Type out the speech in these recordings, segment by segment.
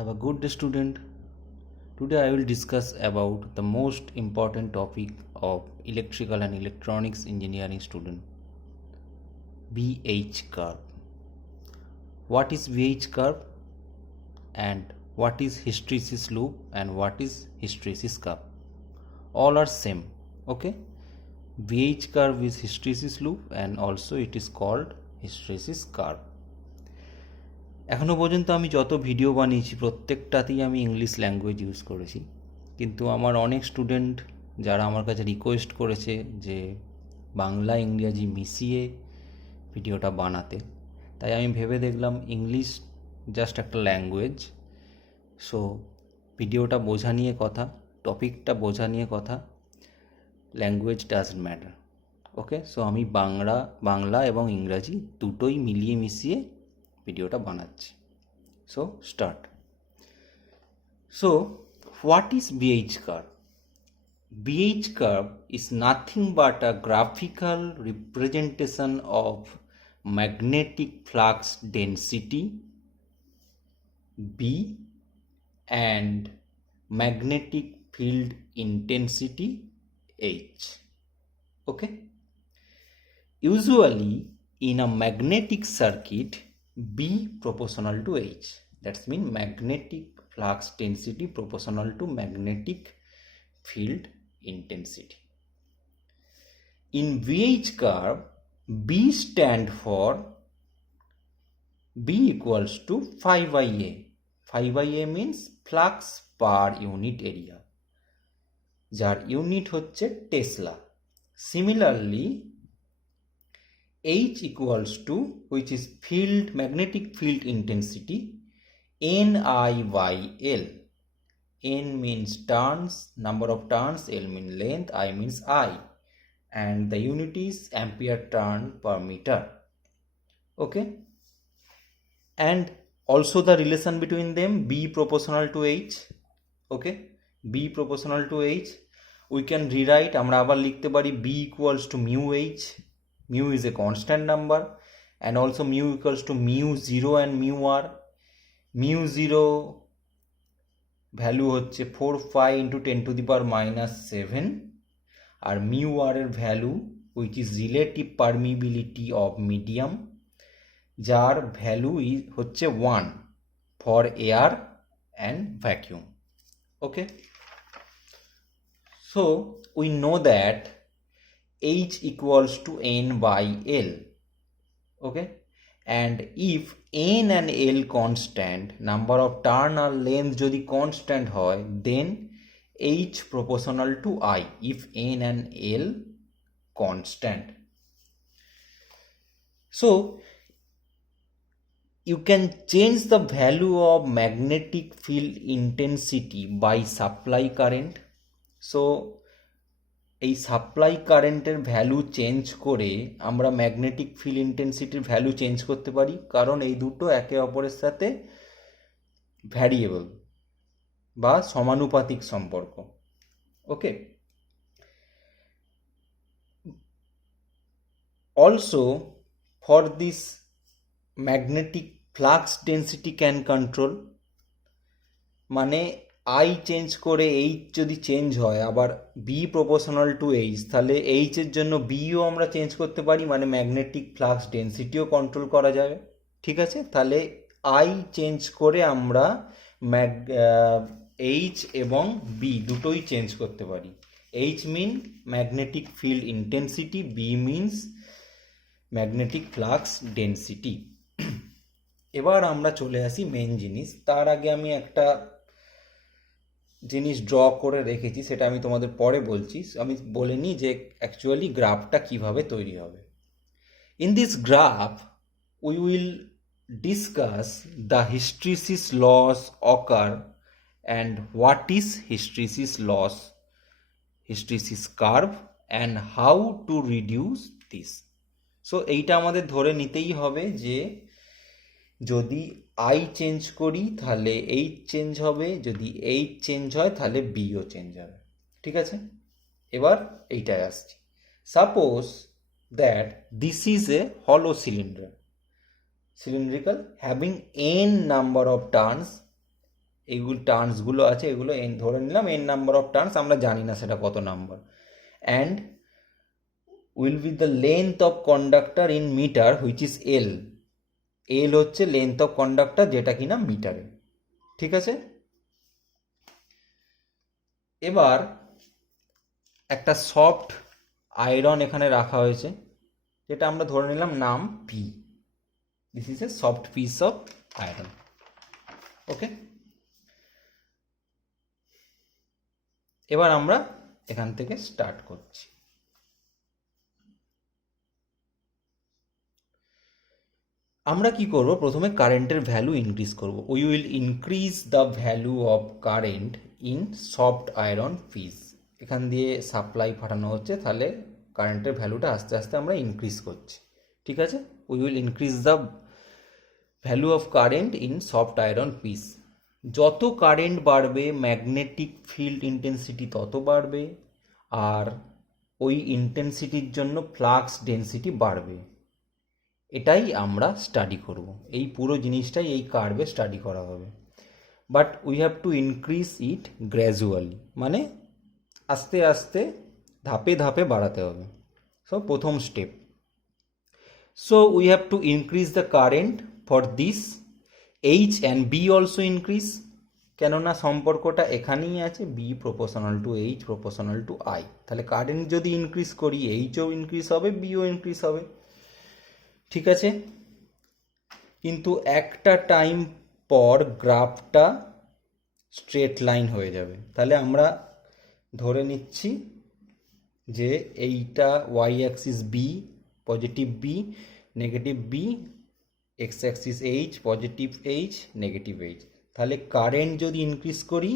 Have a good day, student. Today I will discuss about the most important topic of electrical and electronics engineering student, BH curve. What is BH curve and what is hysteresis loop and what is hysteresis curve? All are same. Okay. BH curve is hysteresis loop and also it is called hysteresis curve. এখনও পর্যন্ত আমি যত video বানিয়েছি প্রত্যেকটাতেই আমি English language use করেছি, কিন্তু আমার অনেক স্টুডেন্ট যারা আমার কাছে রিকোয়েস্ট করেছে যে বাংলা ইংরেজি মিশিয়ে ভিডিওটা বানাতে, তাই আমি ভেবে দেখলাম ইংলিশ জাস্ট একটা ল্যাঙ্গুয়েজ, সো ভিডিওটা বোঝা নিয়ে কথা, টপিকটা বোঝা নিয়ে কথা, language doesn't matter. Okay, so আমি বাংলা এবং ইংরাজি দুটোই মিলিয়ে মিশিয়ে ভিডিওটা বানাচ্ছি। So start. So what is BH curve? BH curve is nothing but a graphical representation of magnetic flux density B and magnetic field intensity H. Okay, usually in a magnetic circuit B proportional to H. That's mean magnetic flux density proportional to magnetic field intensity. In BH curve, B stand for B equals to phi by A. Phi by A means flux per unit area, যার unit হচ্ছে Tesla. Similarly, H equals to, which is magnetic field intensity, Ni by L. N means turns, number of turns, L means length, I means I, and the unit is ampere turn per meter. Okay, and also the relation between them, B proportional to H. Okay, B proportional to H, we can rewrite, আমরা আবার লিখতে পারি B equals to mu H. Mu is a constant number, and also mu equals to mu 0 and mu r. Mu 0 value হচ্ছে 4 pi into 10 to the power minus 7, আর mu r এর value which is relative permeability of medium, যার value হচ্ছে 1 for air and vacuum. Okay, so we know that H equals to N by L. Okay, and if N and L constant, number of turn or length যদি constant হয়, then H proportional to I if N and L constant. So you can change the value of magnetic field intensity by supply current. So এই supply কারেন্টের value change করে আমরা magnetic field ইন্টেন্সিটির value change করতে পারি, কারণ এই দুটো একে অপরের সাথে ভ্যারিয়েবল বা সমানুপাতিক সম্পর্ক। Okay, also for this magnetic flux density can control, মানে I চেঞ্জ করে H যদি চেঞ্জ হয়, আবার B প্রপোর্শনাল টু H, তাহলে H এর জন্য Bও আমরা চেঞ্জ করতে পারি, মানে ম্যাগনেটিক ফ্লাক্স ডেন্সিটিও কন্ট্রোল করা যাবে। ঠিক আছে, তাহলে I চেঞ্জ করে আমরা H এবং B দুটোই চেঞ্জ করতে পারি। H mean magnetic field intensity, B means magnetic flux density. এবার আমরা চলে আসি মেন জিনিস। তার আগে আমি একটা জিনিস ড্র করে রেখেছি, সেটা আমি তোমাদের পরে বলছি। আমি বলে নিই যে অ্যাকচুয়ালি গ্রাফটা কিভাবে তৈরি হবে। In this graph we will discuss the hysteresis loss occur and what is hysteresis loss, hysteresis curve and how to reduce this. So এইটা আমাদের ধরে নিতেই হবে যে যদি I চেঞ্জ করি তাহলে H চেঞ্জ হবে, যদি H চেঞ্জ হয় তাহলে Bও চেঞ্জ হবে। ঠিক আছে, এবার এইটাই আসছি। সাপোজ দ্যাট দিস ইজ এ হলো cylindrical having n number of turns এইগুলো টার্নসগুলো আছে, এগুলো এন ধরে নিলাম এন নাম্বার অফ টার্নস, আমরা জানি না সেটা কত number. And will be the length of conductor in meter which is L. L হচ্ছে লেন্থ অফ কন্ডাক্টর, যেটা কিনা মিটারে। ঠিক আছে, এবার একটা সফট আয়রন এখানে রাখা হয়েছে, যেটা আমরা ধরে নিলাম নাম P. This is a soft piece of iron. Okay, এবার আমরা এখান থেকে স্টার্ট করছি। আমরা কি করব, প্রথমে কারেন্টের ভ্যালু ইনক্রিজ করব। We will increase the value of current in soft iron piece. এখান দিয়ে সাপ্লাই পাঠানো হচ্ছে, তাহলে কারেন্টের ভ্যালুটা আস্তে আস্তে আমরা ইনক্রিজ করছি। ঠিক আছে, we will increase the value of current in soft iron piece. যত কারেন্ট বাড়বে ম্যাগনেটিক ফিল্ড ইন্টেন্সিটি তত বাড়বে, আর ওই ইন্টেন্সিটির জন্য ফ্লাক্স ডেন্সিটি বাড়বে। এটাই আমরা স্টাডি করব, এই পুরো জিনিসটাই এই কার্ভে স্টাডি করা হবে। But we have to increase it gradually, মানে আস্তে আস্তে ধাপে ধাপে বাড়াতে হবে। সো প্রথম step, so we have to increase the current for this, H and B also increase. কেননা সম্পর্কটা এখানেই আছে, B proportional to H proportional to I. তাহলে কারেন্ট যদি ইনক্রিজ করি, এইচও ইনক্রিজ হবে, বিও ইনক্রিজ হবে। ঠিক আছে, কিন্তু একটা টাইম পর গ্রাফটা স্ট্রেট লাইন হয়ে যাবে। তাহলে আমরা ধরে নিচ্ছি যে এইটা Y axis B, positive B, negative B, X axis H, positive H, negative H. তাহলে কারেন্ট যদি ইনক্রিজ করি,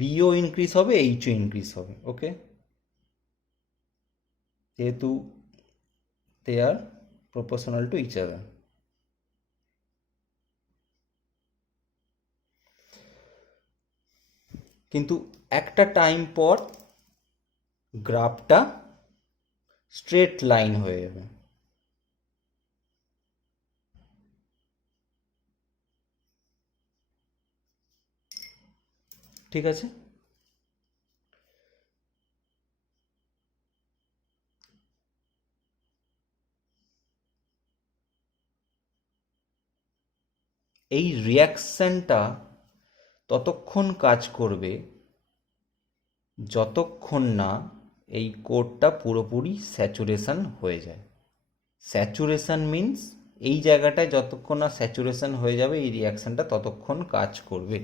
বিও ইনক্রিজ হবে, এইচও ইনক্রিজ হবে। ওকে, যেহেতু they are proportional to each other. কিন্তু একটা টাইম পর গ্রাফটা স্ট্রেট লাইন হয়ে যাবে। ঠিক আছে, এই রিয়াকশনটা ততক্ষণ কাজ করবে যতক্ষণ না এই কোডটা পুরোপুরি স্যাচুরেশন হয়ে যায়। স্যাচুরেশন মিন্স এই জায়গাটায় যতক্ষণ না স্যাচুরেশন হয়ে যাবে, এই রিয়াকশনটা ততক্ষণ কাজ করবে।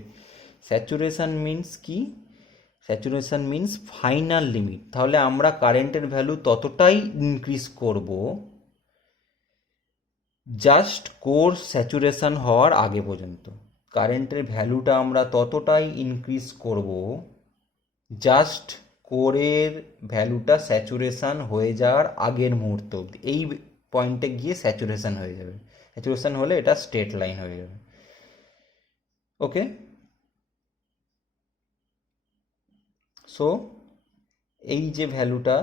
স্যাচুরেশন মিন্স কি? Saturation means final limit. তাহলে আমরা কারেন্টের ভ্যালু ততটাই ইনক্রিজ করব জাস্ট কোর স্যাচুরেশন হওয়ার আগে পর্যন্ত। কারেন্টের ভ্যালুটা আমরা ততটাই ইনক্রিজ করব জাস্ট কোরের ভ্যালুটা স্যাচুরেশন হয়ে যাওয়ার আগের মুহূর্ত অবধি। এই পয়েন্টে গিয়ে স্যাচুরেশন হয়ে যাবে। স্যাচুরেশন হলে এটা স্ট্রেট লাইন হয়ে যাবে। ওকে, সো এই যে ভ্যালুটা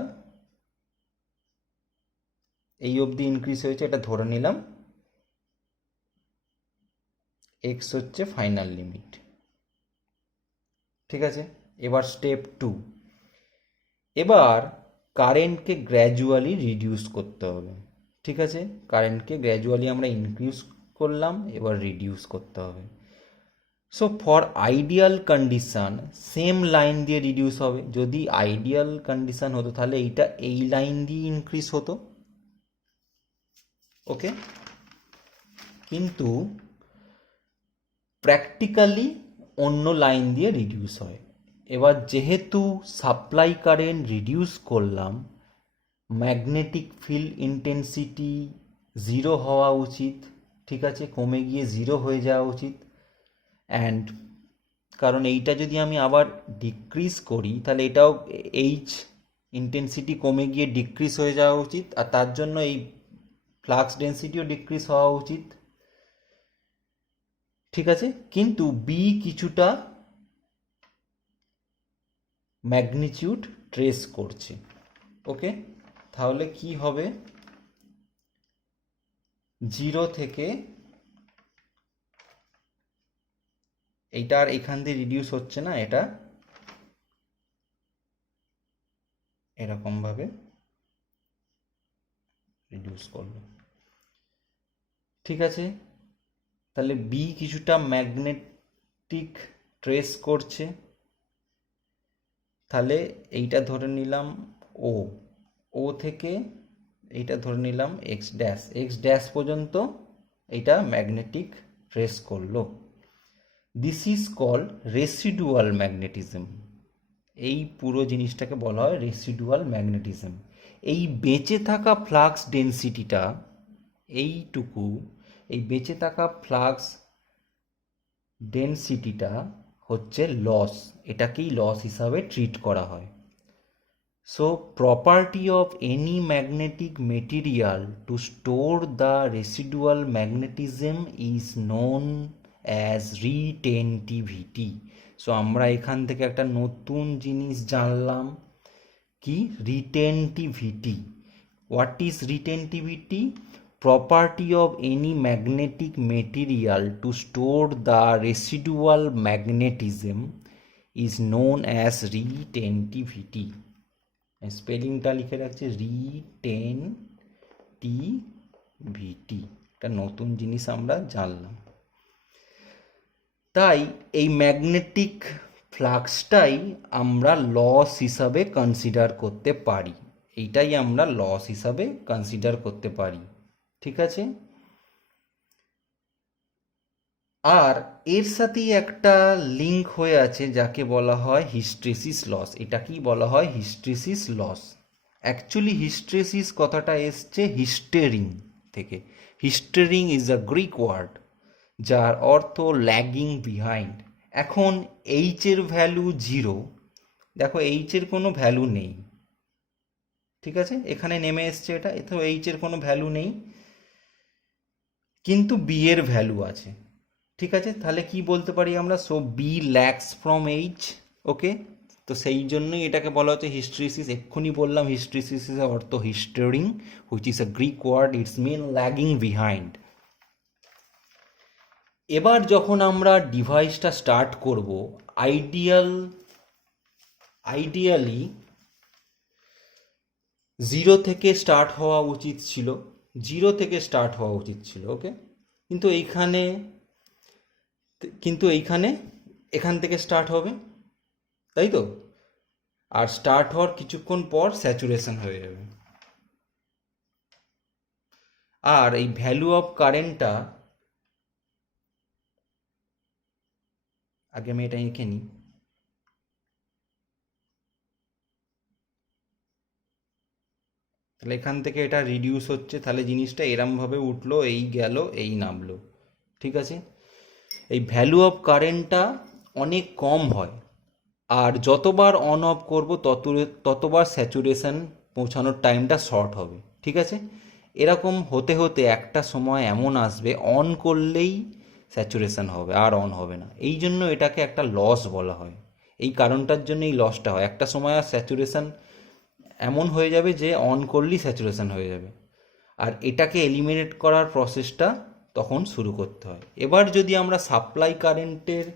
এই অবধি ইনক্রিজ হয়েছে, এটা ধরে নিলাম এক্স হচ্ছে ফাইনাল লিমিট। ঠিক আছে, এবার স্টেপ 2, এবার কারেন্টকে গ্র্যাজুয়ালি রিডিউস করতে হবে। ঠিক আছে, কারেন্টকে গ্র্যাজুয়ালি আমরা ইনক্রিজ করলাম, এবার রিডিউস করতে হবে। So for ideal condition same line দিয়ে রিডিউস হবে। যদি আইডিয়াল কন্ডিশন হতো তাহলে এইটা এই লাইন দিয়ে ইনক্রিজ হতো। ওকে, কিন্তু প্র্যাকটিক্যালি অন্য লাইন দিয়ে রিডিউস হয়। এবার যেহেতু সাপ্লাই কারেন্ট রিডিউস করলাম, ম্যাগনেটিক ফিল্ড ইন্টেন্সিটি 0 হওয়া উচিত। ঠিক আছে, কমে গিয়ে 0 হয়ে যাওয়া উচিত। অ্যান্ড কারণ এইটা যদি আমি আবার ডিক্রিজ করি, তাহলে এটাও এইচ ইন্টেন্সিটি কমে গিয়ে ডিক্রিজ হয়ে যাওয়া উচিত, আর তার জন্য এই ফ্লাক্স ডেন্সিটিও ডিক্রিজ হওয়া উচিত। ঠিক আছে, কিন্তু বি কিছুটা ম্যাগনিটিউড ট্রেস করছে। ওকে, তাহলে কি হবে, 0 থেকে এইটা আর এখান দিয়ে রিডিউস হচ্ছে না, এটা এরকমভাবে রিডিউস করলো। ঠিক আছে, তাহলে বি কিছুটা ম্যাগনেটিক ট্রেস করছে, তাহলে এইটা ধরে নিলাম ও, ও থেকে এইটা ধরে নিলাম এক্স ড্যাশ পর্যন্ত এইটা ম্যাগনেটিক ট্রেস করলো। This is called residual magnetism. এই পুরো জিনিসটাকে বলা হয় রেসিডুয়াল ম্যাগনেটিজম। এই বেঁচে থাকা ফ্লাক্স ডেনসিটিটা, এইটুকু, এই বেঁচে থাকা ফ্লাক্স ডেনসিটিটা হচ্ছে লস, এটাকেই লস হিসাবে ট্রিট করা হয়। So property of any magnetic material to store the residual magnetism is known as retentivity. So আমরা এখান থেকে একটা নতুন জিনিস জানলাম, কি? Retentivity. What is retentivity? Property of any magnetic material to store the residual magnetism is known as retentivity. স্পেলিংটা লিখে রাখছি, রিটেনটিভিটি। একটা নতুন জিনিস আমরা জানলাম। তাই এই ম্যাগনেটিক ফ্লাক্সটাই আমরা লস হিসাবে কনসিডার করতে পারি, এইটাই আমরা লস হিসাবে কনসিডার করতে পারি। ঠিক আছে, আর এর সাথেই একটা লিঙ্ক হয়ে আছে যাকে বলা হয় হিস্ট্রেসিস লস। এটা কি বলা হয়? হিস্ট্রেসিস লস। অ্যাকচুয়ালি হিস্ট্রেসিস কথাটা এসছে হিস্টেরিং থেকে। হিস্টেরিং ইজ আ গ্রিক ওয়ার্ড যার অর্থ ল্যাগিং বিহাইন্ড। এখন এইচের ভ্যালু 0, দেখো এইচের কোনো ভ্যালু নেই, ঠিক আছে, এখানে নেমে এসছে এটা, তো এইচের কোনো ভ্যালু নেই, কিন্তু বি এর ভ্যালু আছে। ঠিক আছে, তাহলে কি বলতে পারি আমরা? So B lags from H. Okay, তো সেই জন্যই এটাকে বলা হচ্ছে হিস্ট্রেসিস। এক্ষুনি বললাম হিস্ট্রেসিসের অর্থ হিস্টেরিং, which is a Greek word, its mean lagging behind. এবার যখন আমরা ডিভাইসটা স্টার্ট করব, আইডিয়ালি 0 থেকে স্টার্ট হওয়া উচিত ছিল, 0 থেকে স্টার্ট হওয়া উচিত ছিল। ওকে, কিন্তু এইখানে এখান থেকে স্টার্ট হবে, তাই তো? আর স্টার্ট হওয়ার কিছুক্ষণ পর স্যাচুরেশন হয়ে যাবে। আর এই ভ্যালু অফ কারেন্টটা, আগে আমি এটা এঁকে নিই। তাহলে এখান থেকে এটা রিডিউস হচ্ছে, তাহলে জিনিসটা এরমভাবে উঠলো, এই গেল, এই নামলো। ঠিক আছে, এই ভ্যালু অফ কারেন্টটা অনেক কম হয়, আর যতবার অন অফ করবো ততবার স্যাচুরেশন পৌঁছানোর টাইমটা শর্ট হবে। ঠিক আছে, এরকম হতে হতে একটা সময় এমন আসবে অন করলেই স্যাচুরেশন হবে, আর অন হবে না। এই জন্য এটাকে একটা লস বলা হয়, এই কারণটার জন্য এই লসটা হয়। একটা সময় আর স্যাচুরেশন এমন হয়ে যাবে যে অন করলেই স্যাচুরেশন হয়ে যাবে, আর এটাকে এলিমিনেট করার প্রসেসটা তখন শুরু করতে হয়। এবার যদি আমরা সাপ্লাই কারেন্টের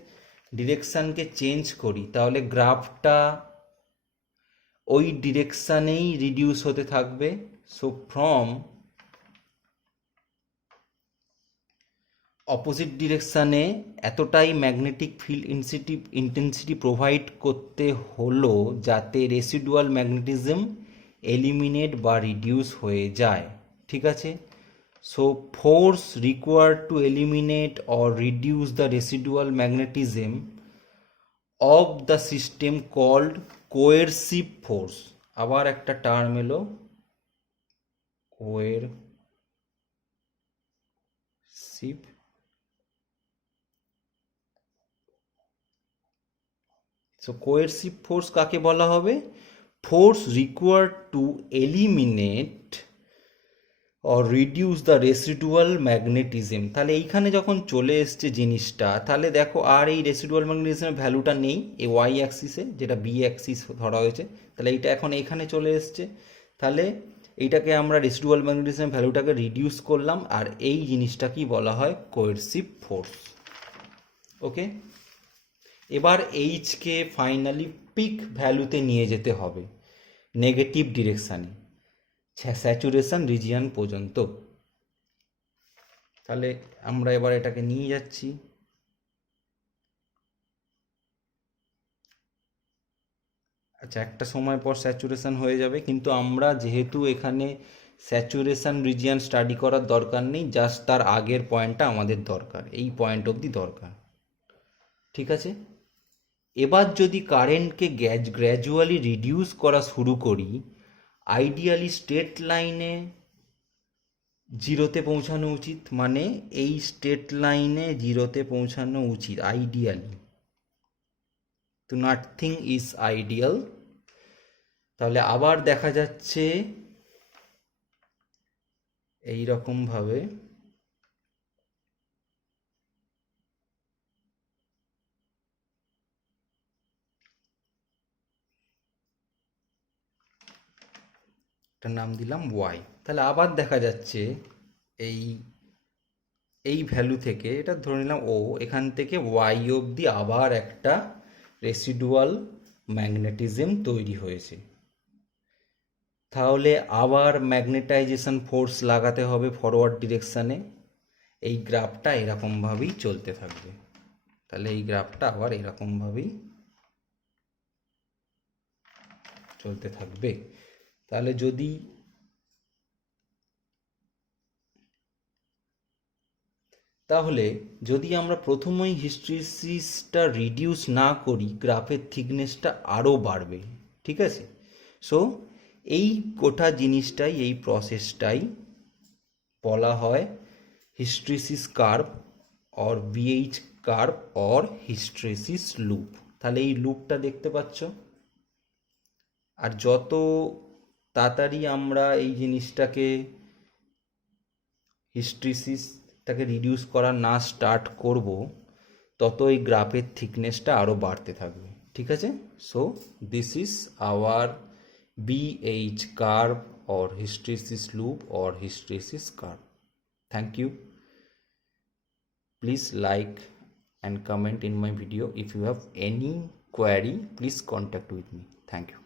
ডিরেকশানকে চেঞ্জ করি, তাহলে গ্রাফটা ওই ডিরেকশানেই রিডিউস হতে থাকবে। সো ফ্রম অপোজিট ডিরেকশানে এতটাই ম্যাগনেটিক ফিল্ড ইন্টেন্সিটি প্রোভাইড করতে হলো যাতে রেসিডুয়াল ম্যাগনেটিজম এলিমিনেট বা রিডিউস হয়ে যায়। ঠিক আছে, so force required to eliminate or reduce the residual magnetism of the system called coercive force. আবার একটা টার্ম এলো, কোয়েরসিভ। সো কোয়েরসিভ ফোর্স কাকে বলা হবে? Force required to eliminate or reduce the residual magnetism. তাহলে এইখানে যখন চলে এসছে জিনিসটা, তাহলে দেখো আর এই রেসিডুয়াল ম্যাগনেটিজমের ভ্যালুটা নেই এই ওয়াই অ্যাক্সিসে, যেটা বি অ্যাক্সিস ধরা হয়েছে। তাহলে এইটা এখন এখানে চলে এসছে, তাহলে এইটাকে আমরা রেসিডুয়াল ম্যাগনেটিজমের ভ্যালুটাকে রিডিউস করলাম, আর এই জিনিসটা কি বলা হয়? কোয়েরসিভ ফোর্স। ওকে, এবার এইচকে ফাইনালি পিক ভ্যালুতে নিয়ে যেতে হবে নেগেটিভ ডিরেকশানে, স্যাচুরেশন রিজিয়ন পর্যন্ত। তাহলে আমরা এবার এটাকে নিয়ে যাচ্ছি। আচ্ছা, একটা সময় পর স্যাচুরেশন হয়ে যাবে, কিন্তু আমরা যেহেতু এখানে স্যাচুরেশন রিজিয়ন স্টাডি করার দরকার নেই, জাস্ট তার আগের পয়েন্টটা আমাদের দরকার, এই পয়েন্ট অবধি দরকার। ঠিক আছে, এবার যদি কারেন্টকে গ্র্যাজুয়ালি রিডিউস করা শুরু করি, আইডিয়ালি স্ট্রেট লাইনে জিরোতে পৌঁছানো উচিত, মানে এই স্ট্রেট লাইনে জিরোতে পৌঁছানো উচিত আইডিয়ালি। তো নাথিং ইজ আইডিয়াল। তাহলে আবার দেখা যাচ্ছে এই রকম ভাবে একটা নাম দিলাম ওয়াই। তাহলে আবার দেখা যাচ্ছে এই এই ভ্যালু থেকে, এটা ধরে নিলাম ও, এখান থেকে ওয়াই অবধি আবার একটা রেসিডুয়াল ম্যাগনেটিজম তৈরি হয়েছে। তাহলে আবার ম্যাগনেটাইজেশন ফোর্স লাগাতে হবে ফরওয়ার্ড ডিরেকশানে। এই গ্রাফটা এরকমভাবেই চলতে থাকবে। তাহলে এই গ্রাফটা আবার এরকমভাবেই চলতে থাকবে। তাহলে যদি আমরা প্রথমেই হিস্ট্রিসিসটা রিডিউস না করি, গ্রাফের থিকনেসটা আরও বাড়বে। ঠিক আছে, সো এই গোটা জিনিসটাই, এই প্রসেসটাই বলা হয় hysteresis curve or B H curve or hysteresis loop. তাহলে এই লুপটা দেখতে পাচ্ছ। আর যত তাড়াতাড়ি আমরা এই জিনিসটাকে, হিস্ট্রিসিসটাকে রিডিউস করা না স্টার্ট করব, তত এই গ্রাফের থিকনেসটা আরও বাড়তে থাকবে। ঠিক আছে, so this is our BH curve or hysteresis loop or hysteresis curve. Thank you. Please like and comment in my video. If you have any query, please contact with me. Thank you.